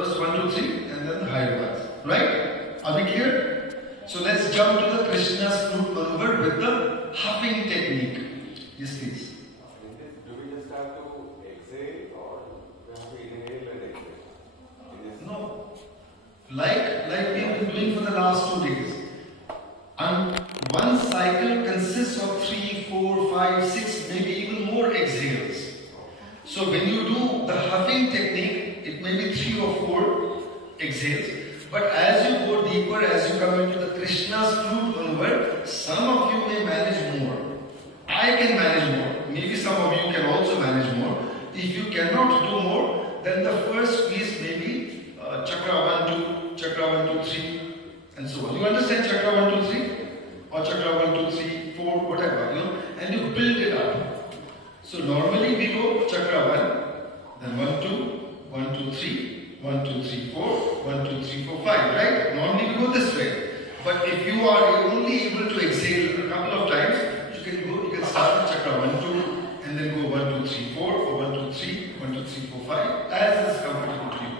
First 1, 2, 3 and then the higher ones. Right? Are we clear? So let's jump to the Krishna's flute maneuver with the huffing technique. Yes, please. Do we just have to exhale or we have to inhale and exhale? No. Like we have been doing for the last 2 days. And one cycle consists of 3, 4, 5, 6, maybe even more exhales. So when you do the huffing technique, it may be 3 or 4 exhales. But as you go deeper, as you come into the Krishna's flute maneuver, some of you may manage more. I can manage more. Maybe some of you can also manage more. If you cannot do more, then the first piece may be chakra 1, 2, chakra 1, 2, 3, and so on. You understand chakra 1, 2, 3? Or chakra 1, 2, 3, 4, whatever, and you build it up. So normally we go chakra 1, then 1, 2, 1, 2, 3. 1, 2, 3, 4, 1, 2, 3, 4, 5, right? Normally we go this way. But if you are only able to exhale a couple of times, you can start with chakra 1, 2, and then go 1, 2, 3, 4, or 1, 2, 3, 1, 2, 3, 4, 5, as is comfortable to you.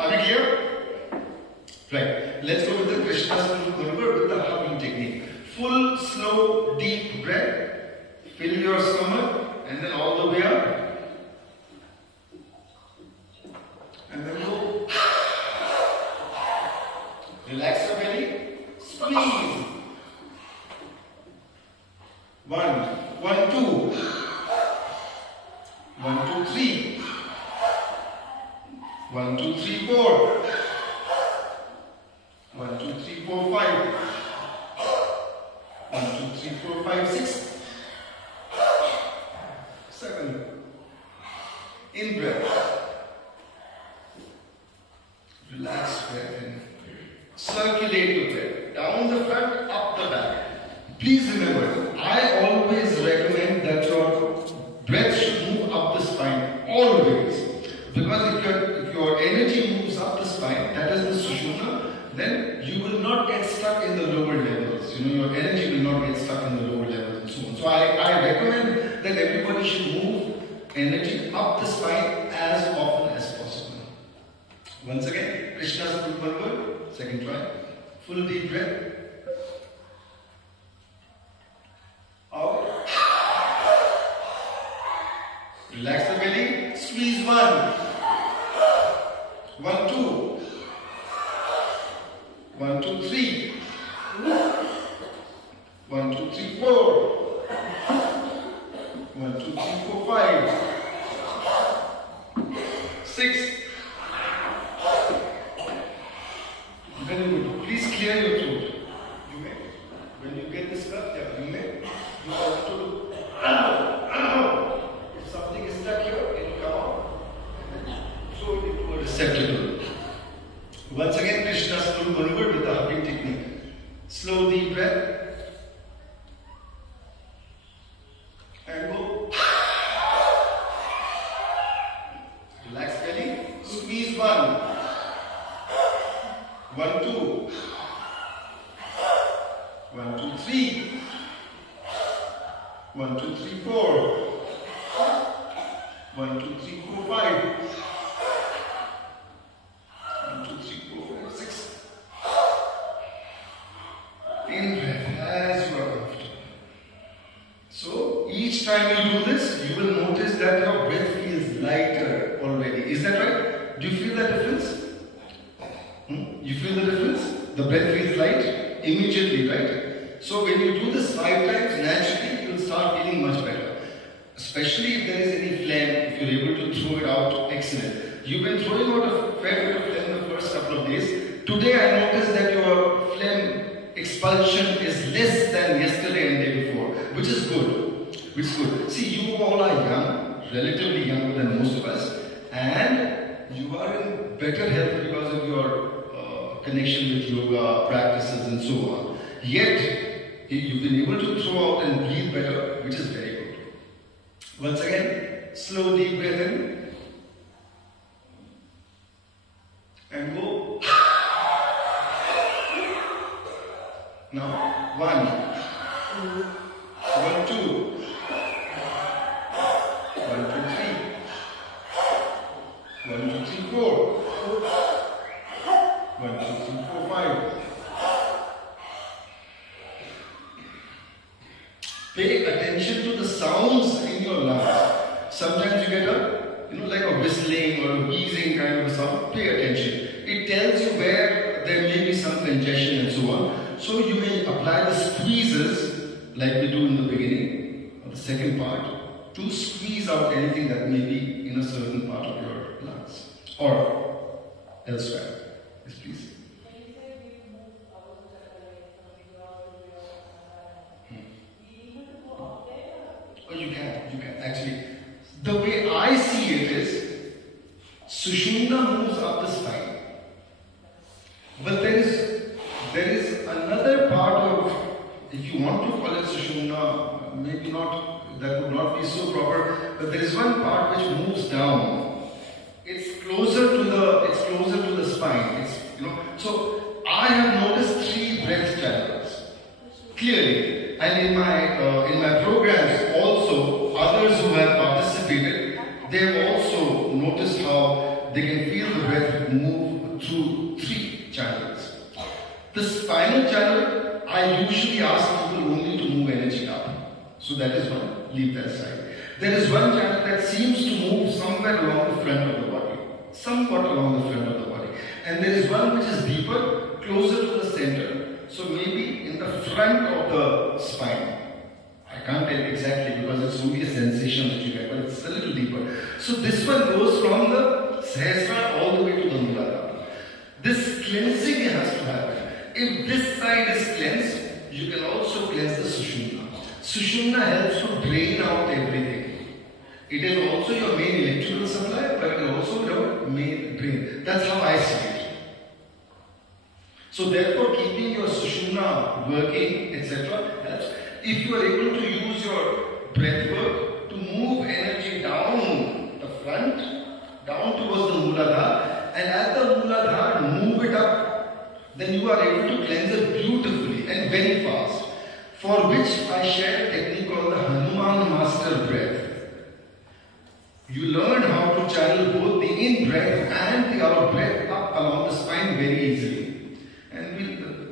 Are we clear? Right. Let's go with the Krishna's flute maneuver with the huffing technique. Full, slow, deep breath. Fill your stomach, and then all the way up. And then go. Relax your belly. Squeeze. 1, 1, 2. 1, 2, 3. 1, 2, 3, 4. 1, 2, 3, 4, 5. 1, 2, 3, 4, 5, 6. 7. In breath. Relax breath in. Circulate your breath. Down the front, up the back. Please remember, I always recommend that your breath should move up the spine. Always. Because if your energy moves up the spine, that is the Sushumna, then you will not get stuck in the lower levels. Your energy will not get stuck in the lower levels and so on. So I recommend that everybody should move energy up the spine as often as possible. Once again, Krishna's flute maneuver, second try. Full deep breath. Out. Relax the belly. Squeeze 1. 1, 2. 1, 2, 3. 1, 2, 3, 4. 1, 2, 3, 4, 5. 6. Very good. Please clear your throat. You may, when you get this breath, you may, you have to do. If something is stuck here, it will come out and then throw it into a receptacle. Once again, Krishna's flute maneuver with the huffing technique. Slow deep breath. And go. Relax belly. Squeeze 1. 1, 2. 1, 2, 3. 1, 2, 3, 4. 1, 2, 3, 4, 5. 1, 2, 3, 4, 5, 6. In breath as you are comfortable. So each time you do this, you will notice that your breath feels lighter already. Is that right? Do you feel that difference? You feel the difference? The breath feels light immediately, right? So when you do this 5 times, naturally you will start feeling much better. Especially if there is any phlegm, if you're able to throw it out, excellent. You've been throwing out a fair bit of phlegm the first couple of days. Today I noticed that your phlegm expulsion is less than yesterday and day before, which is good. Which is good. See, you all are young, relatively younger than most of us, and you are in better health because of your connection with yoga practices and so on. Yet, you've been able to throw out and breathe better, which is very good. Once again, slow deep breath in and go. Now, 1, 1, 2, 1, 2, 3, 1, 2, 3, 3, 4. 1, 2, 3, 4, 5. Pay attention to the sounds in your lungs. Sometimes you get like a whistling or a wheezing kind of a sound. Pay attention. It tells you where there may be some congestion and so on. So you may apply the squeezes like we do in the beginning, or the second part, to squeeze out anything that may be in a certain part of your lungs or elsewhere. Yes, please. Oh, you can. Actually, the way I see it is, Sushumna moves up the spine. But there is another part of, if you want to call it Sushumna, maybe not, that would not be so proper, but there is one part which moves down. It's closer to the spine. So I have noticed 3 breath channels clearly, and in my programs also, others who have participated, they have also noticed how they can feel the breath move through 3 channels. The spinal channel, I usually ask people only to move energy up. So that is one, leave that aside. There is one channel that seems to move somewhere along the front of the body, somewhat along the front of the body. And there is one which is deeper, closer to the center. So maybe in the front of the spine. I can't tell exactly because it's only a sensation that you get, but it's a little deeper. So this one goes from the Sahasrara all the way to the Muladhara. This cleansing has to happen. If this side is cleansed, you can also cleanse the Sushumna. Sushumna helps to drain out everything. It is also your main electrical supply, but it is also your main drain. That's how I see it. So therefore, keeping your Sushumna working, etc. helps. If you are able to use your breath work to move energy down the front, down towards the Muladhara, and at the Muladhara move it up, then you are able to cleanse it beautifully and very fast. For which I share a technique called the Hanuman Master Breath. You learn how to channel both the in breath and the out breath up along the spine very easily.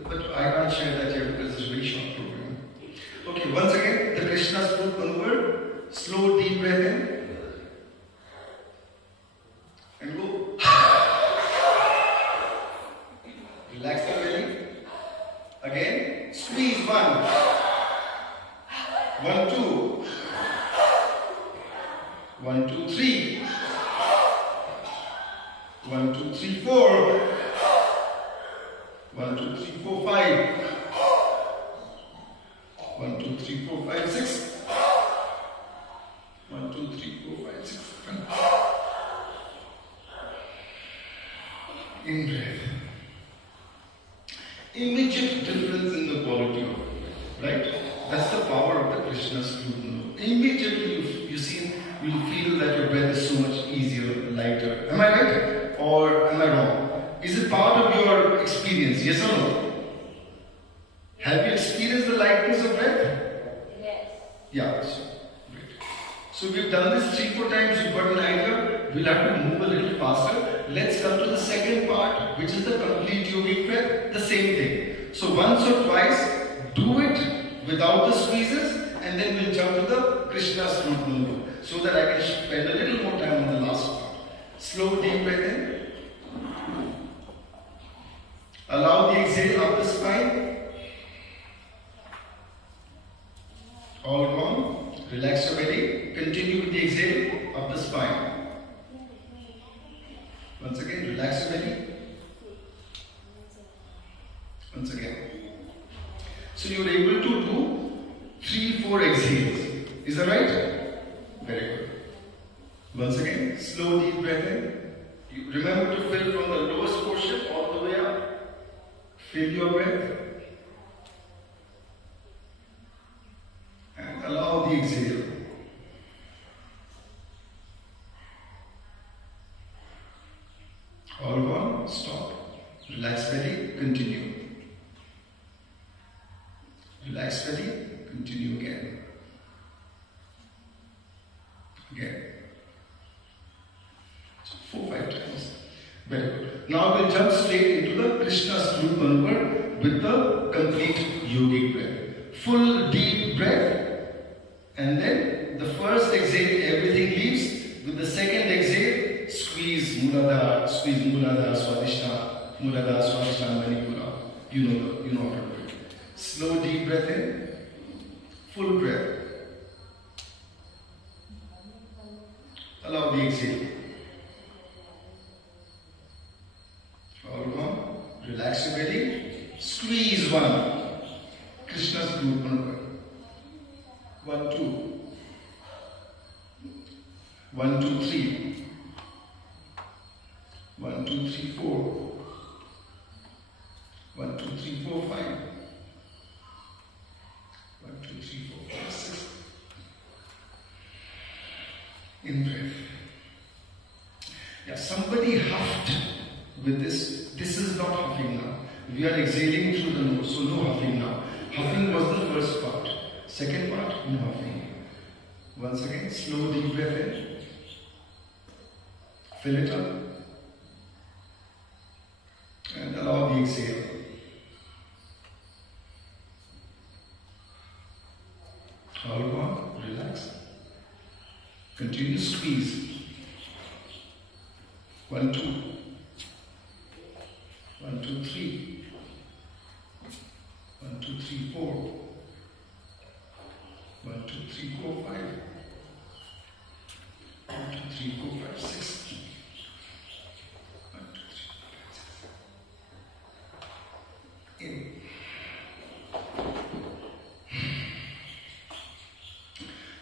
But I can't share that here because it's a very short program. Okay, once again, the Krishna spoke one word. Slow, deep breath in. And go. Relax the belly. Again, squeeze 1. 1, 2. 1, 2, 3. 1, 2, 3, 4. 1, 2, 3, 4, 5. 1, 2, 3, 4, 5, 6. 1, 2, 3, 4, 5, 6. In breath. Immediate difference in the quality of it, right? That's the power of the Krishna's flute. Immediately you feel that your breath is so much easier, lighter. Am I right? Or am I wrong? Is it part of your experience? Yes or no? Have you experienced the lightness of breath? Yes. Yeah. Great. So we've done this 3-4 times. You've got an idea. We'll have to move a little faster. Let's come to the second part, which is the complete yogic breath. The same thing. So once or twice, do it without the squeezes, and then we'll jump to the Krishna's flute maneuver, so that I can spend a little more time on the last part. Slow, deep breath in. Allow the exhale up the spine. All gone. Relax your belly. Continue with the exhale up the spine. Once again, relax your belly. Once again. So you're able to do 3-4 exhales. Is that right? Very good. Once again, slow deep breath in. You remember to fill from the lowest portion all the way up. Fill your breath. And allow the exhale. All gone. Stop. Relax belly. Continue. Relax belly. Continue again. Again. So 4-5 times. Very good. Now we'll jump straight into the Krishna's flute maneuver with the complete yogic breath. Full deep breath, and then the first exhale, everything leaves. With the second exhale, squeeze Muladhara, Swadhisthana, Muladhara, Swadhisthana, Manipura. You know how to do it. Slow deep breath in, full breath. Allow the exhale. Hold on. Relax your belly. Squeeze one. Krishna's flute maneuver. 1, 2. 1, 2, 3. 1, 2, 3, 4. 1, 2, 3, 4, 5. 1, 2, 3, 4, 5, 6. In breath. Yeah, somebody huffed with this. This is not huffing now. We are exhaling through the nose, so no huffing now. Huffing was the first part. Second part, no huffing. Once again, slow deep breath in. Fill it up. And allow the exhale. Hold on, relax. Continue squeeze. 1, 2. 1, 2, 3. 1, 2, 3, 4. 1, 2, 3, 4, 5. 1, 2, 3, 4, 5, 6. 1, 2, 3, 4, 5, 6. In.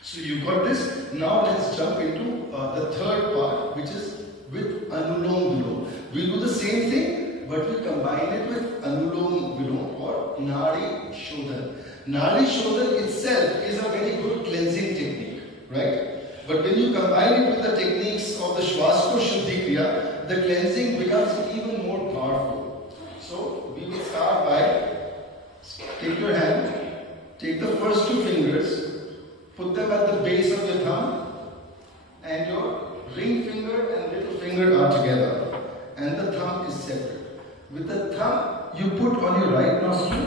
So you got this. Now let's jump into the third part, which is with Anulom Vilom. We do the same thing, but we combine it with Anulom Vilom or Nadi Shodhan. Nadi Shodhan itself is a very good cleansing technique, right? But when you combine it with the techniques of the Swaskosh Shuddhi Kriya, the cleansing becomes even more powerful. So we will start by, take your hand, take the first 2 fingers, put them at the base of your thumb, and your ring finger and little finger are together, and the thumb is separate. With the thumb, you put on your right nostril,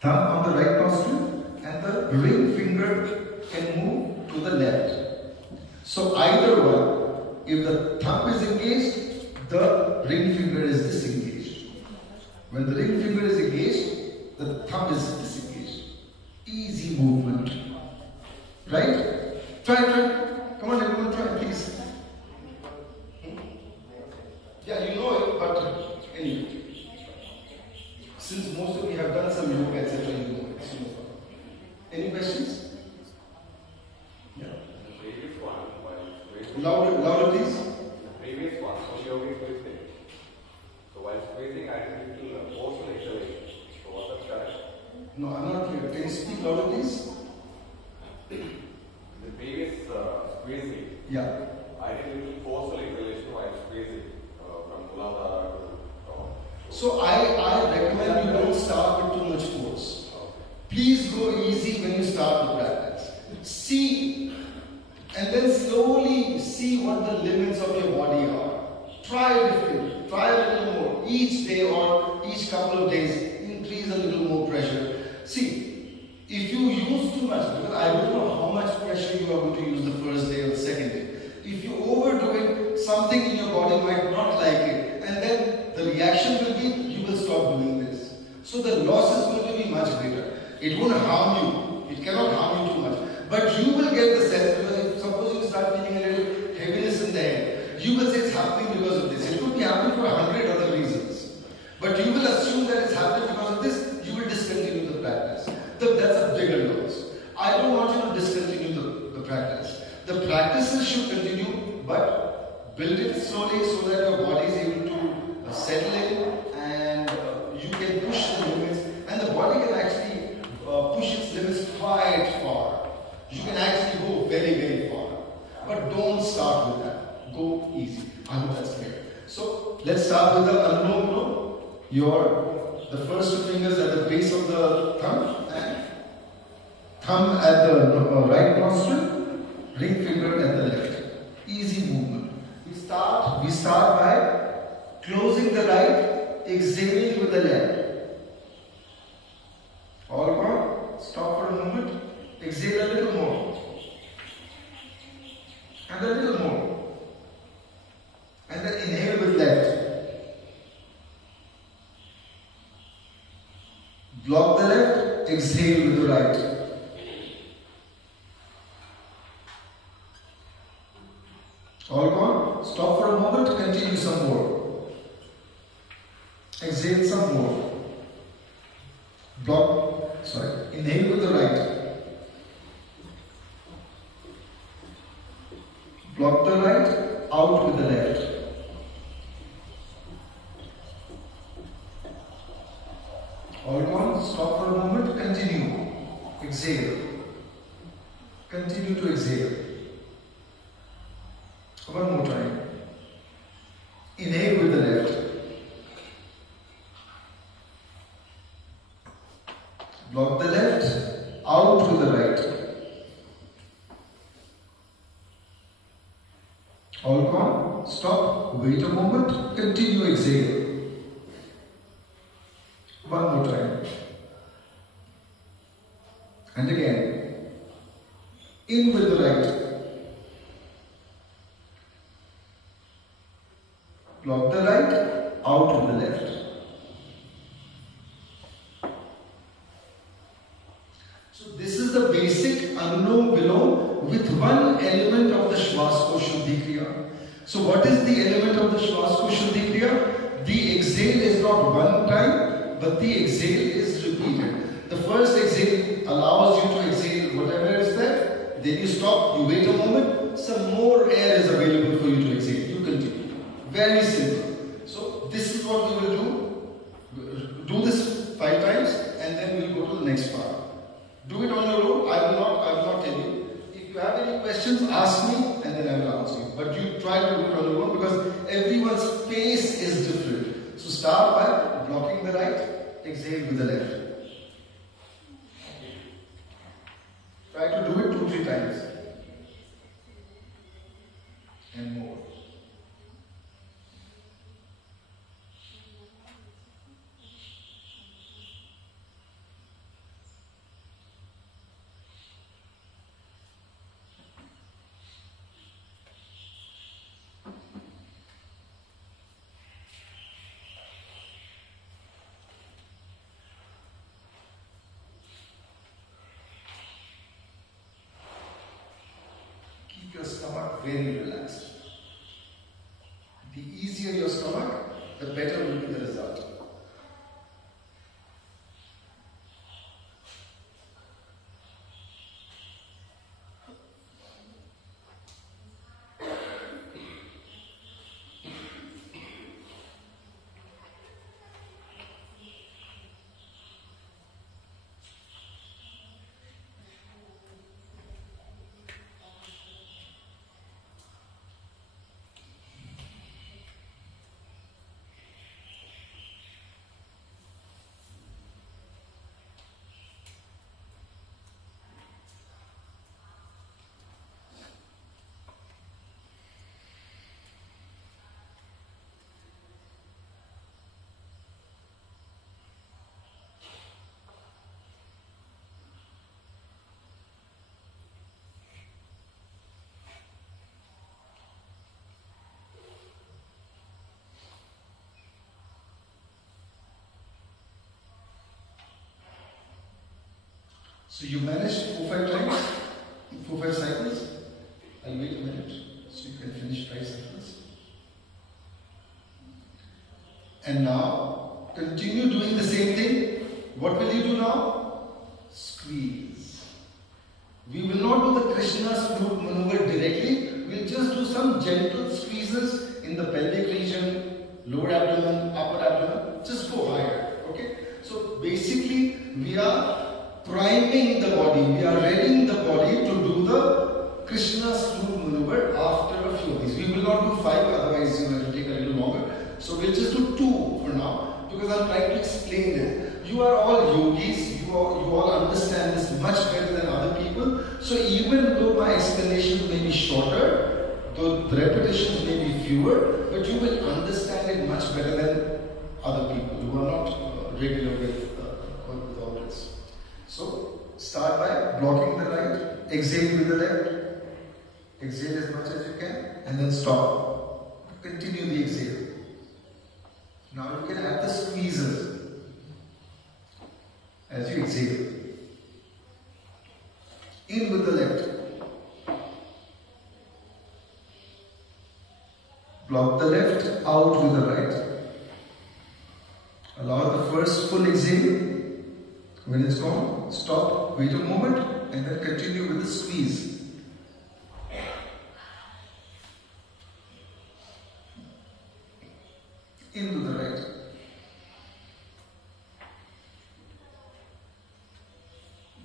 thumb on the right nostril, and the ring finger can move to the left. So either one, if the thumb is engaged, the ring finger is disengaged. When the ring finger is engaged, the thumb is disengaged. Easy movement. Right? Try. Come on, everyone, try, please. Yeah, you know it, but anyway. Since most of you have done some yoga, etc., you know it. So, any questions? Yeah. The previous one, Louder, please. The previous one, so yoga is squeezing. So while squeezing, I did little force and exhalation. So was that correct? No, I'm not clear. Can you speak louder, please? The previous squeezing, Yeah. I did little forceful exhalation while squeezing from Muladhara to top. So I recommend you don't start with too much force. Please go easy when you start the practice. See, and then slowly see what the limits of your body are. Try different. Try a little more. Each day or each couple of days, increase a little more pressure. See, if you use too much, because I don't know how much pressure you are going to use the first day or the second day. If you overdo it, something in your body might not like it, and then the reaction will be you will stop doing this. So the loss is going to be much greater. It won't harm you. It cannot harm you too much. But you will get the sense, because if suppose you start feeling a little heaviness in the head, you will say it's happening because of this. It could be happening for 100 other reasons. But you will assume that it's happening because of this, you will discontinue the practice. That's a bigger loss. I don't want you to discontinue the practice. The practices should continue, but build it slowly so that your body is able to settle in, and you can push the limits, and the body can actually push its limits quite far. You can actually go very, very far. But don't start with that. Go easy. I hope that's clear. So let's start with the Anulom Vilom. The first 2 fingers at the base of the thumb, and thumb at the right nostril, ring finger at the left. Easy movement. We start by Closing the right, exhaling with the left. All gone. Stop for a moment. Exhale a little more. And a little more. And then inhale with left. Block the left, exhale with the right. All gone? Stop for a moment, continue some more. Exhale some more. Inhale with the right. Block the right, out with the left. All gone? Stop for a moment, continue. Exhale. Continue to exhale. One more time. Inhale with the left. Block the left, out with the right. All gone? Stop. Wait a moment. Continue exhale. One more time. And again. In with the right. Block the right, out with the left. So this is the basic Anulom Vilom with one element of the Swaskosh Shuddhi Kriya. So what is the element of the Swaskosh Shuddhi Kriya? The exhale is not one time, but the exhale is repeated. The first exhale allows you to exhale whatever is there. Then you stop, you wait a moment, some more air is available for you to exhale. You continue. Very simple. So this is what we will do. Do this 5 times and then we'll go to the next part. Do it on your own. I will not tell you. If you have any questions, ask me and then I will answer you. But you try to do it on your own because everyone's pace is different. So start by blocking the right, exhale with the left. Try to do it 2-3 times. And more. Your stomach very relaxed. The easier your stomach, the better will be the result. So you managed 4-5 times, 4-5 cycles. I'll wait a minute so you can finish 5 cycles. And now continue doing the same thing. What will you do now? Squeeze. We will not do the Krishna's flute maneuver directly. We'll just do some gentle squeezes in the pelvic region, lower abdomen, upper abdomen. Just go higher. Okay? So basically we are priming the body, we are readying the body to do the Krishna's flute maneuver after a few of these. We will not do 5, otherwise it will take a little longer. So we'll just do 2 for now, because I'm trying to explain them. You are all yogis, you all understand this much better than other people. So even though my explanation may be shorter, though the repetitions may be fewer, but you will understand it get much better than other people who are not regular with all this. So start by blocking the right, exhale with the left, exhale as much as you can, and then stop. Continue the exhale. Now you can add the squeezes as you exhale. In with the left. Block the left, out with the right. Allow the first full exhale. When it's gone, stop, wait a moment, and then continue with the squeeze. In with the right.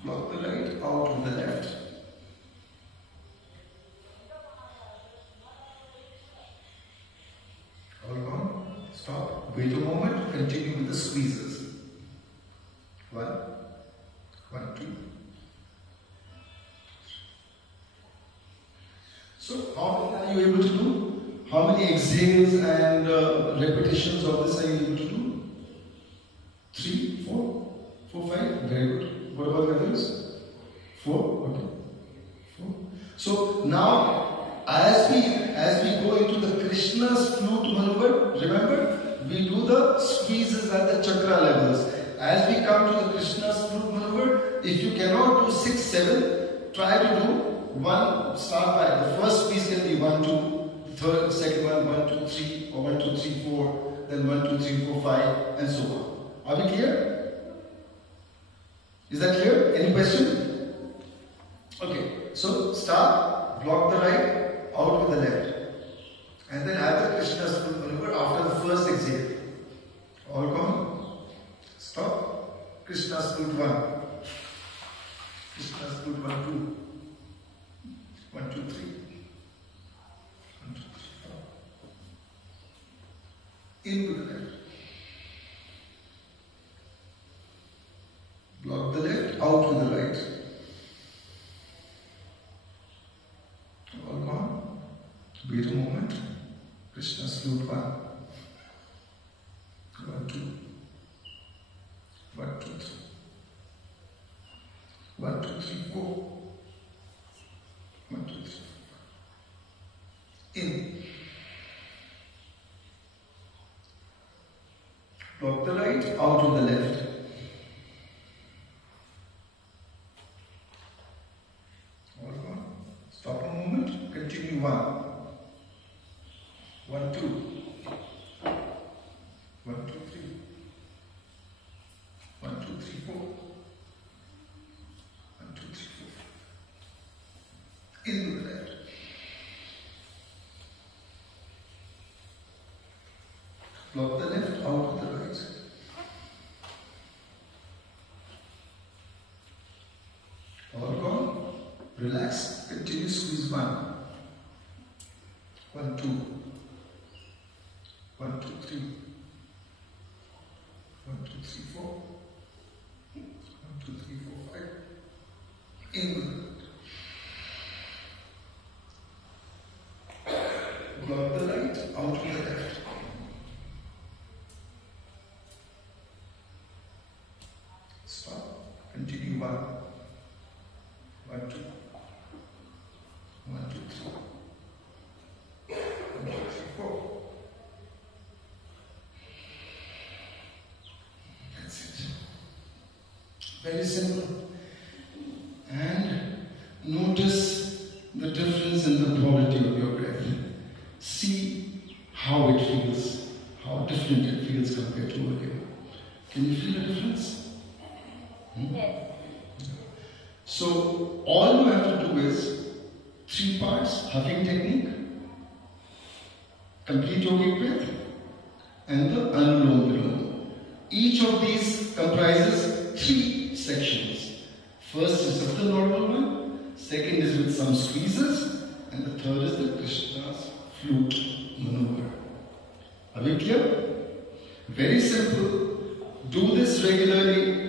Block the right, out with the left. All gone. Stop. Wait a moment. Continue with the squeezes. 1, 1, 2. So, how many are you able to do? How many exhales and repetitions of this are you able to do? 3, 4, 4, 5. Very good. What about the others? 4. Okay. 4. So now, as we go into the Krishna's flute maneuver, remember we do the squeezes at the chakra levels. As we come to the Krishna's flute maneuver, if you cannot do 6, 7, try to do 1. Start by the first squeeze can be 1, 2, third, second one 1, 2, 3, or 1, 2, 3, 4, then 1, 2, 3, 4, 5, and so on. Are we clear? Is that clear? Any question? Okay, so start, block the right, out with the left, and then add the Krishna's flute maneuver after the first exhale. All gone? Stop. Krishna's flute 1. Krishna's flute 1, 2. 1, 2, 3. 1, 2, 3, 4. In with the left. Block the left, out with the right. All gone. Wait a moment. Krishna's flute 1. 1, 2. 1, 2, 3. 1, 2, 3, 4. 1, 2, 3, 4. In. Block the right, out with the left. All gone. Stop a moment. Continue 1. 1, 2. 1, 2, 3. 1, 2, 3, 4. 1, 2, 3, 4. In with the left. Block the left, out with the right. All gone. Relax. Continue. Squeeze 1. 1, 2. 1, 2, 3. 1, 2, 3, 4. 1, 2, 3, 4, 5. In with the right. Block the right, out with the left. Stop. Continue 1. 1, 2. 1, 2, 3. 1, 2, 3, 4. That's it. Very simple. And notice the difference in the quality of your breath. See how it feels, how different it feels compared to earlier. Can you feel the difference? Yes. So all you have to do is 3 parts: hugging technique, complete yogic breath, and the Anulom Vilom. Each of these comprises 3 sections. First is of the normal one, second is with some squeezes, and the third is the Krishna's flute maneuver. Are we clear? Very simple. Do this regularly.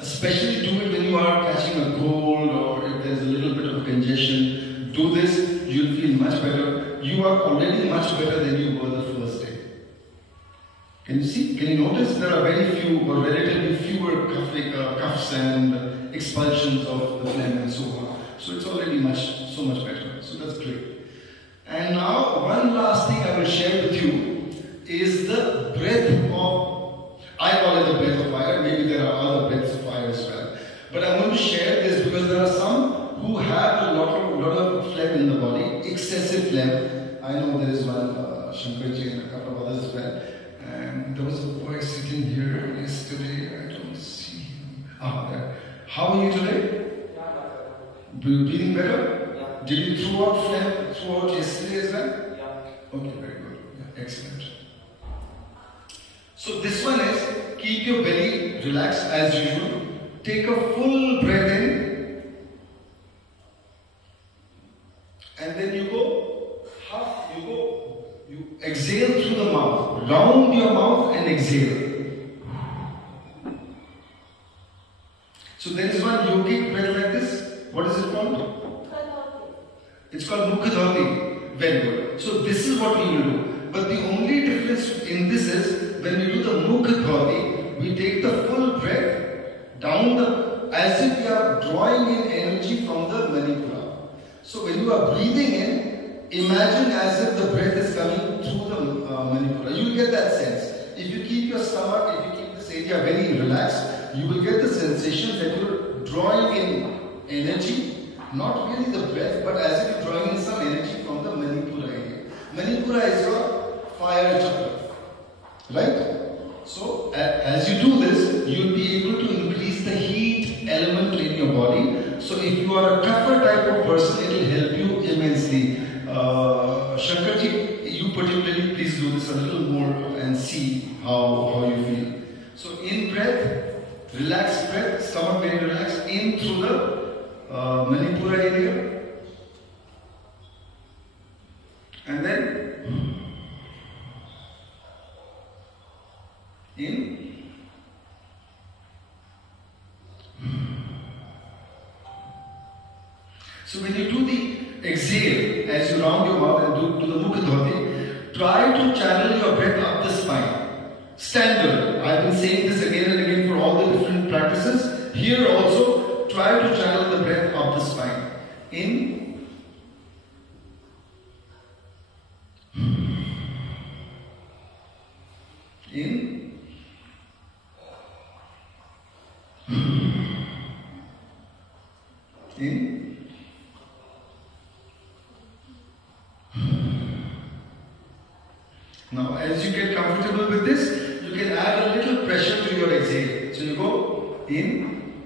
Especially do it when you are catching a cold or if there's a little bit of congestion. Do this, you'll feel much better. You are already much better than you were the first day. Can you see? Can you notice there are very few or relatively fewer cuffs and expulsions of the phlegm and so on. So it's already so much better. So that's great. And now one last thing I will share with you is the breath of, I call it the breath of fire. Maybe there are other breaths of fire as well. But I'm going to share this because there are some who have a lot of phlegm in the body, excessive phlegm. I know there is one, Shankarji and a couple of others as well. And there was a boy sitting here yesterday. I don't see him. There. How are you today? Feeling better? Yeah. Did you throw out phlegm throughout yesterday as well? Yeah. Okay, very good. Yeah, excellent. So this one is keep your belly relaxed as usual. Take a full breath in. And then you go half, you exhale through the mouth. Round your mouth and exhale. So there is one yogic breath like this. What is it called? It's called Mukhadhati. Very good. So this is what we will do. But the only difference in this is when we do the Mukhadhati, we take the full breath down as if we are drawing in energy from the Manipura. So when you are breathing in, imagine as if the breath is coming through the Manipura. You will get that sense. If you keep your stomach, if you keep this area very relaxed, you will get the sensation that you are drawing in energy, not really the breath, but as if you're drawing in some energy from the Manipura area. Manipura is your fire chakra, right? So as you do this, you'll be able to increase the heat element in your body. So if you are a tougher type of person, it will help you immensely. Shankarji, you particularly, please do this a little more and see how you feel. So in breath, relaxed breath, stomach very relaxed, in through the Manipura area. And then in. So when you do the exhale, as you round your mouth and do the Mukhadhati, try to channel your breath up the spine. Standard. I've been saying this again and again for all the different practices. Here also, try to channel the breath up the spine. In. In. In. Now, as you get comfortable with this, you can add a little pressure to your exhale. So you go in,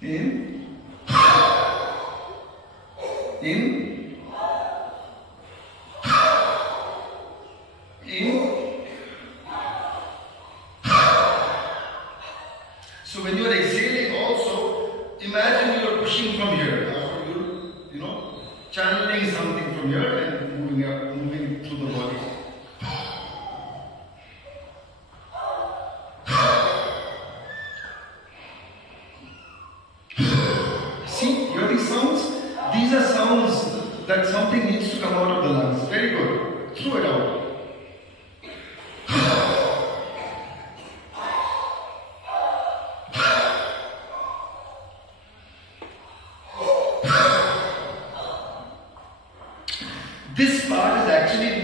in, in, in. So when you are exhaling also, imagine you are pushing from here. Channeling something from here and moving through the body. See, hear these sounds? These are sounds that something needs to come out of the lungs. Very good. Throw it out. This part is actually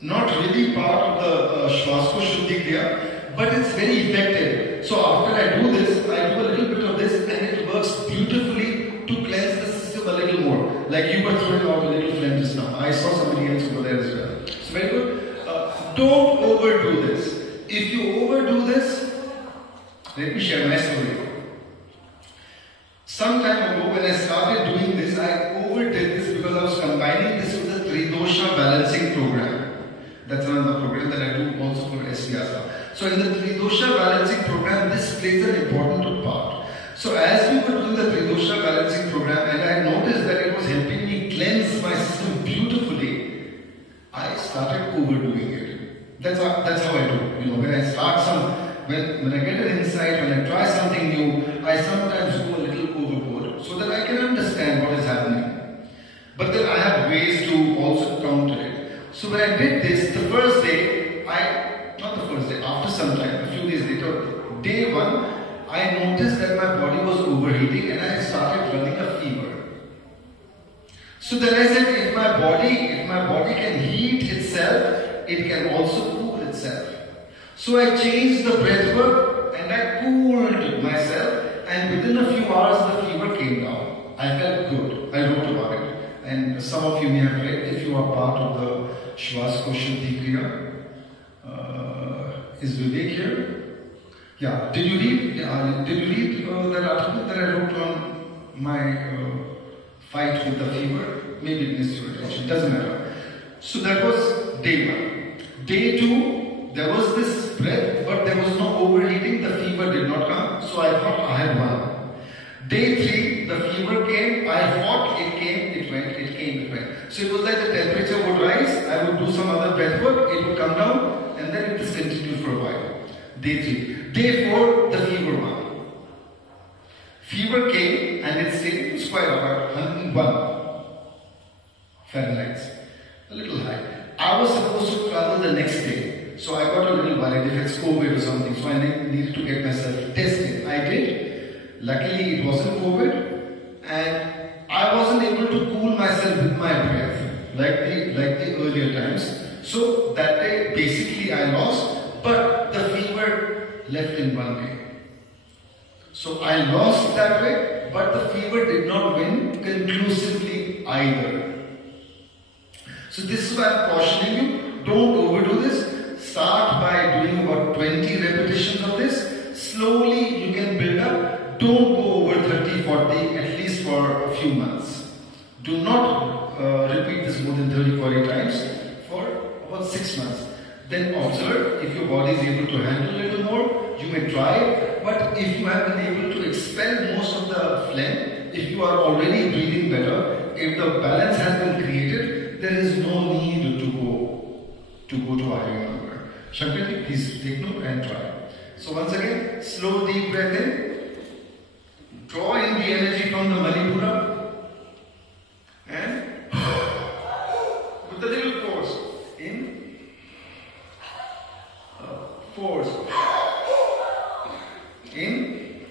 not really part of the Swaskosh Shuddhi Kriya, but it's very effective. So after I do this, I do a little bit of this and it works beautifully to cleanse the system a little more. Like you were throwing out a little phlegm just now. I saw somebody else over there as well. So very good. Don't overdo this. If you overdo this, let me share my story. Some time ago when I started doing this, I overdid this because I was combining this with the Tridosha balancing program. That's another program that I do also for S-VYASA. So in the Tridosha balancing program, this plays an important part. So as we were doing the Tridosha balancing program and I noticed that it was helping me cleanse my system beautifully, I started overdoing it. That's how I do. When I start when I get an insight, when I try something new, I sometimes go a little overboard so that I can understand what is happening. But then I have ways to So when I did this, the first day, not the first day, after some time, a few days later, day 1, I noticed that my body was overheating and I started running a fever. So then I said, if my body can heat itself, it can also cool itself. So I changed the breath work and I cooled myself, and within a few hours the fever came down. I felt good. I wrote about it. And some of you may have read, if you are part of the Swaskosh Shuddhi Kriya. Is Vivek here? Yeah. Did you read that article that I wrote on my fight with the fever? Maybe it missed your attention. Doesn't matter. So that was day 1. Day 2, there was this breath, but there was no overheating. The fever did not come. So I thought I had won. Day 3, the fever came. I fought. It came. It went. It came. It went. So it was like the temperature would rise. I would do some other breath work. It would come down. And then it just continued for a while. Day 3. Day 4, the fever won. Fever came and it stayed. It was quite about 101 Fahrenheit. A little high. I was supposed to travel the next day. So I got a little worried if it's COVID or something. So I needed to get myself tested. I did. Luckily it wasn't COVID. And I wasn't able to cool myself with my breath like the earlier times. So that day, basically I lost, but the fever left in 1 day. So I lost that way, but the fever did not win conclusively either. So this is why I'm cautioning you, don't overdo this. Start by doing about 20 repetitions of this. Slowly you can build up. Don't go over 30, 40, at least for a few months. Do not repeat this more than 30, 40 times for about 6 months. Then observe if your body is able to handle a little more, you may try it. But if you have been able to expel most of the phlegm, if you are already breathing better, if the balance has been created, there is no need to go to a higher number. Shankar, please take note and try. So once again, slow deep breath in, draw in the energy from the Manipura, and with a little force in, force in,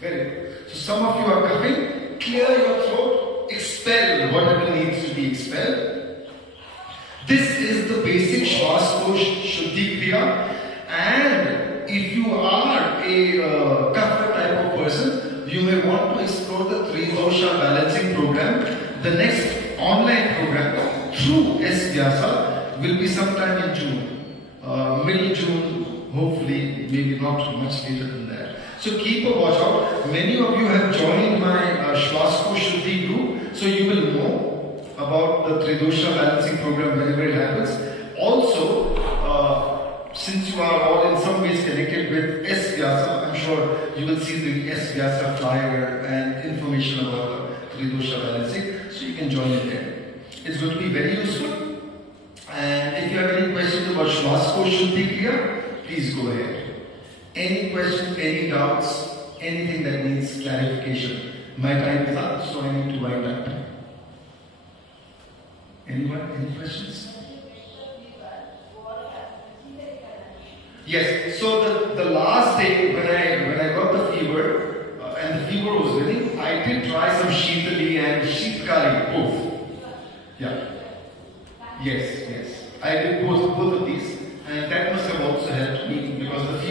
very good. So some of you are coughing, clear your throat, expel whatever needs to be expelled. This is the basic Swaskosh Shuddhi Kriya. And if you are a cougher type of person, you may want to explore the 3 dosha balancing program. The next online program through S-VYASA will be sometime in June, middle June, hopefully, maybe not much later than that. So keep a watch out. Many of you have joined my Swaskosh Shuddhi group, so you will know about the 3 dosha balancing program whenever it happens. Also, since you are all in some ways connected with S-VYASA, I'm sure you will see the S-VYASA flyer and information about the 3 dosha balancing, so you can join in there. It's going to be very useful. And if you have any questions about Swaskosh Shuddhi Kriya, please go ahead. Any questions, any doubts, anything that needs clarification. My time is up, so I need to wind up. Anyone? Any questions? Yes. So the last day when I got the fever and the fever was winning, I did try some Sheetali and Sheetkali both. Yeah. Yes. I did both of these, and that must have also helped me because the fever